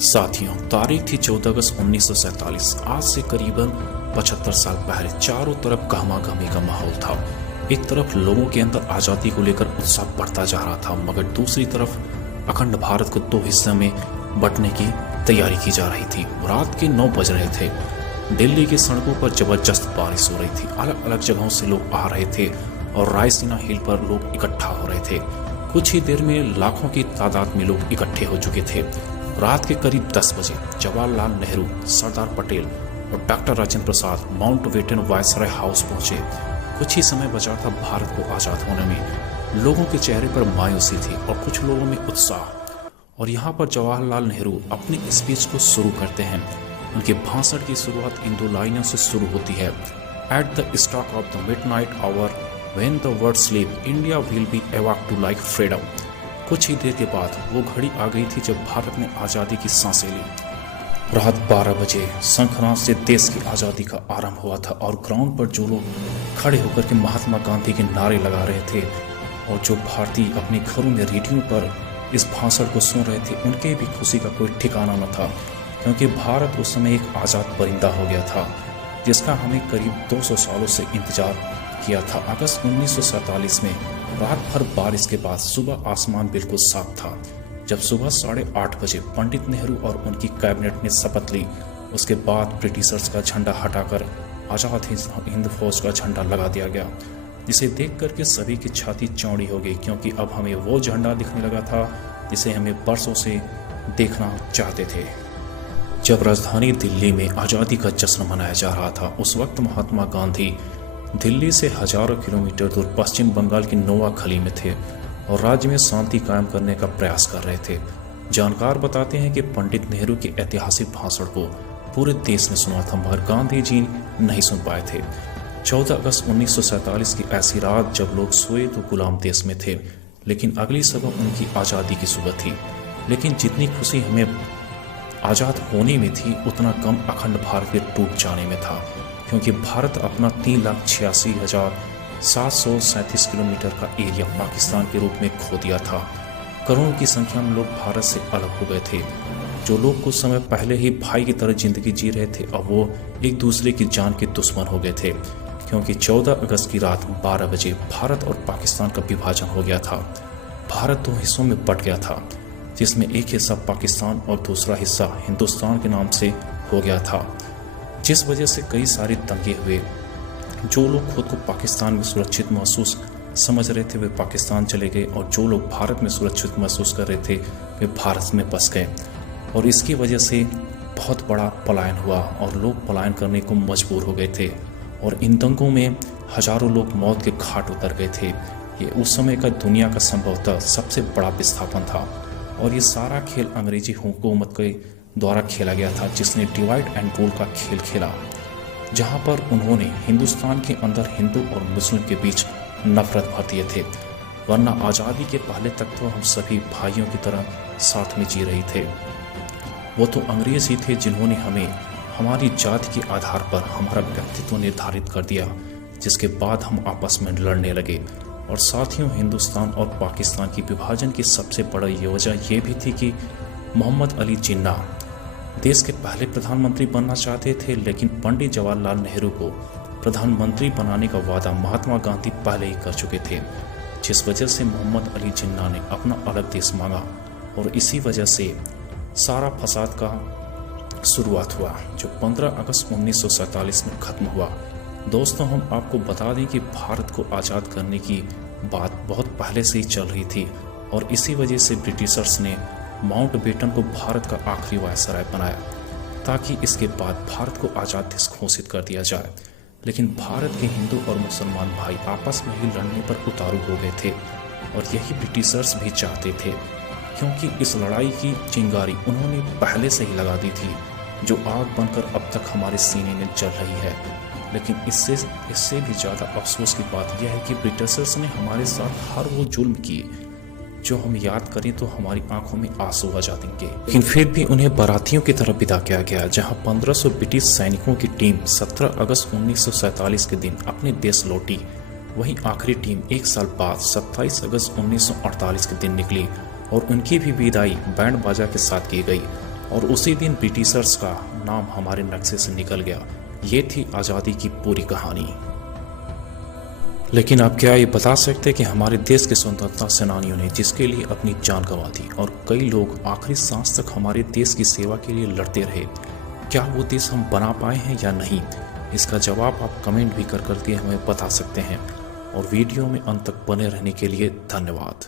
साथियों, तारीख थी 14 अगस्त 1947। आज से करीबन 75 साल पहले चारों तरफ गहमा-गहमी का माहौल था। एक तरफ लोगों के अंदर आज़ादी को लेकर उत्साह बढ़ता जा रहा था, मगर दूसरी तरफ अखंड भारत को दो हिस्सों में बंटने की तैयारी की जा रही थी। रात के 9 बज रहे थे। दिल्ली की सड़कों पर जबरदस्त बारिश हो रही थी। अलग अलग जगहों से लोग आ रहे थे और रायसीना हिल पर लोग इकट्ठा हो रहे थे। कुछ ही देर में लाखों की तादाद में लोग इकट्ठे हो चुके थे। रात के करीब 10 बजे जवाहरलाल नेहरू, सरदार पटेल और doctor Rajendra Prasad Mountbatten viceroy house पहुंचे। कुछ ही समय बचा था भारत को आज़ाद होने में। लोगों के चेहरे पर मायूसी थी और कुछ लोगों में उत्साह। और यहाँ पर जवाहरलाल नेहरू अपनी स्पीच को शुरू करते हैं। उनके भाषण की शुरुआत इन 2 लाइनों से शुरू होती है। At the stock of the midnight hour when the world sleep India will be awake to like freedom. कुछ ही देर के बाद वो घड़ी आ गई थी जब भारत ने आज़ादी की सांसें ली। रात 12 बजे शंखनाद से देश की आज़ादी का आरंभ हुआ था और ग्राउंड पर जो लोग खड़े होकर के महात्मा गांधी के नारे लगा रहे थे और जो भारतीय अपने घरों में रेडियो पर इस भाषण को सुन रहे थे, उनके भी खुशी का कोई ठिकाना न था, क्योंकि भारत उस समय एक आज़ाद परिंदा हो गया था जिसका हमें करीब 200 सालों से इंतजार किया था। अगस्त 1947 में रात भर बारिश के बाद सुबह आसमान बिल्कुल साफ था। जब सुबह 8:30 बजे पंडित नेहरू और उनकी कैबिनेट ने शपथ ली, उसके बाद ब्रिटिशर्स का झंडा हटाकर आज़ाद हिंद फौज का झंडा लगा दिया गया, जिसे देख करके सभी की छाती चौड़ी हो गई, क्योंकि अब हमें वो झंडा दिखने लगा था जिसे हमें बरसों से देखना चाहते थे। जब राजधानी दिल्ली में आज़ादी का जश्न मनाया जा रहा था, उस वक्त महात्मा गांधी दिल्ली से हजारों किलोमीटर दूर पश्चिम बंगाल की नोआखली में थे और राज्य में शांति कायम करने का प्रयास कर रहे थे। जानकार बताते हैं कि पंडित नेहरू के ऐतिहासिक भाषण को पूरे देश ने सुना था, मगर गांधी जी नहीं सुन पाए थे। 14 अगस्त 1947 की ऐसी रात जब लोग सोए तो गुलाम देश में थे, लेकिन अगली सुबह उनकी आज़ादी की सुबह थी। लेकिन जितनी खुशी हमें आज़ाद होने में थी, उतना कम अखंड भारत के टूट जाने में था, क्योंकि भारत अपना 3,86,737 किलोमीटर का एरिया पाकिस्तान के रूप में खो दिया था। करोड़ों की संख्या में लोग भारत से अलग हो गए थे। जो लोग कुछ समय पहले ही भाई की तरह जिंदगी जी रहे थे, अब वो एक दूसरे की जान के दुश्मन हो गए थे, क्योंकि 14 अगस्त की रात 12 बजे भारत और पाकिस्तान का विभाजन हो गया था। भारत 2 हिस्सों में बंट गया था, जिसमें एक हिस्सा पाकिस्तान और दूसरा हिस्सा हिंदुस्तान के नाम से हो गया था, जिस वजह से कई सारे दंगे हुए। जो लोग खुद को पाकिस्तान में सुरक्षित महसूस समझ रहे थे वे पाकिस्तान चले गए, और जो लोग भारत में सुरक्षित महसूस कर रहे थे वे भारत में बस गए। और इसकी वजह से बहुत बड़ा पलायन हुआ और लोग पलायन करने को मजबूर हो गए थे, और इन दंगों में हजारों लोग मौत के घाट उतर गए थे। ये उस समय का दुनिया का संभवतः सबसे बड़ा विस्थापन था, और ये सारा खेल अंग्रेजी हुकूमत के द्वारा खेला गया था, जिसने डिवाइड एंड रूल का खेल खेला, जहां पर उन्होंने हिंदुस्तान के अंदर हिंदू और मुस्लिम के बीच नफरत भर दिए थे। वरना आज़ादी के पहले तक तो हम सभी भाइयों की तरह साथ में जी रहे थे। वो तो अंग्रेज ही थे जिन्होंने हमें हमारी जाति के आधार पर हमारा व्यक्तित्व निर्धारित कर दिया, जिसके बाद हम आपस में लड़ने लगे। और साथियों, हिंदुस्तान और पाकिस्तान की विभाजन की सबसे बड़ी वजह यह भी थी कि मोहम्मद अली जिन्ना देश के पहले प्रधानमंत्री बनना चाहते थे, लेकिन पंडित जवाहरलाल नेहरू को प्रधानमंत्री बनाने का वादा महात्मा गांधी पहले ही कर चुके थे, जिस वजह से मोहम्मद अली जिन्ना ने अपना अलग देश मांगा, और इसी वजह से सारा फसाद का शुरुआत हुआ, जो 15 अगस्त 1947 में खत्म हुआ। दोस्तों, हम आपको बता दें कि भारत को आज़ाद करने की बात बहुत पहले से ही चल रही थी, और इसी वजह से ब्रिटिशर्स ने माउंटबेटन को भारत का आखिरी वायसराय बनाया, ताकि इसके बाद भारत को आज़ाद देश घोषित कर दिया जाए। लेकिन भारत के हिंदू और मुसलमान भाई आपस में ही लड़ने पर उतारू हो गए थे, और यही ब्रिटिशर्स भी चाहते थे, क्योंकि इस लड़ाई की चिंगारी उन्होंने पहले से ही लगा दी थी, जो आग बनकर अब तक हमारे सीने में जल रही है। लेकिन इससे भी ज़्यादा अफसोस की बात यह है कि ब्रिटिशर्स ने हमारे साथ हर वो जुल्म किए जो हम याद करें तो हमारी आंखों में आंसू आ जाएंगे। लेकिन फिर भी उन्हें बारातियों की तरफ विदा किया गया, जहां 1500 ब्रिटिश सैनिकों की टीम 17 अगस्त 1947 के दिन अपने देश लौटी। वहीं आखिरी टीम एक साल बाद 27 अगस्त 1948 के दिन निकली और उनकी भी विदाई बैंड बाजा के साथ की गई। और उसी दिन ब्रिटिशर्स का नाम हमारे नक्शे से निकल गया। ये थी आज़ादी की पूरी कहानी। लेकिन आप क्या ये बता सकते कि हमारे देश के स्वतंत्रता सेनानियों ने जिसके लिए अपनी जान गंवा दी और कई लोग आखिरी सांस तक हमारे देश की सेवा के लिए लड़ते रहे, क्या वो देश हम बना पाए हैं या नहीं? इसका जवाब आप कमेंट भी करके हमें बता सकते हैं। और वीडियो में अंत तक बने रहने के लिए धन्यवाद।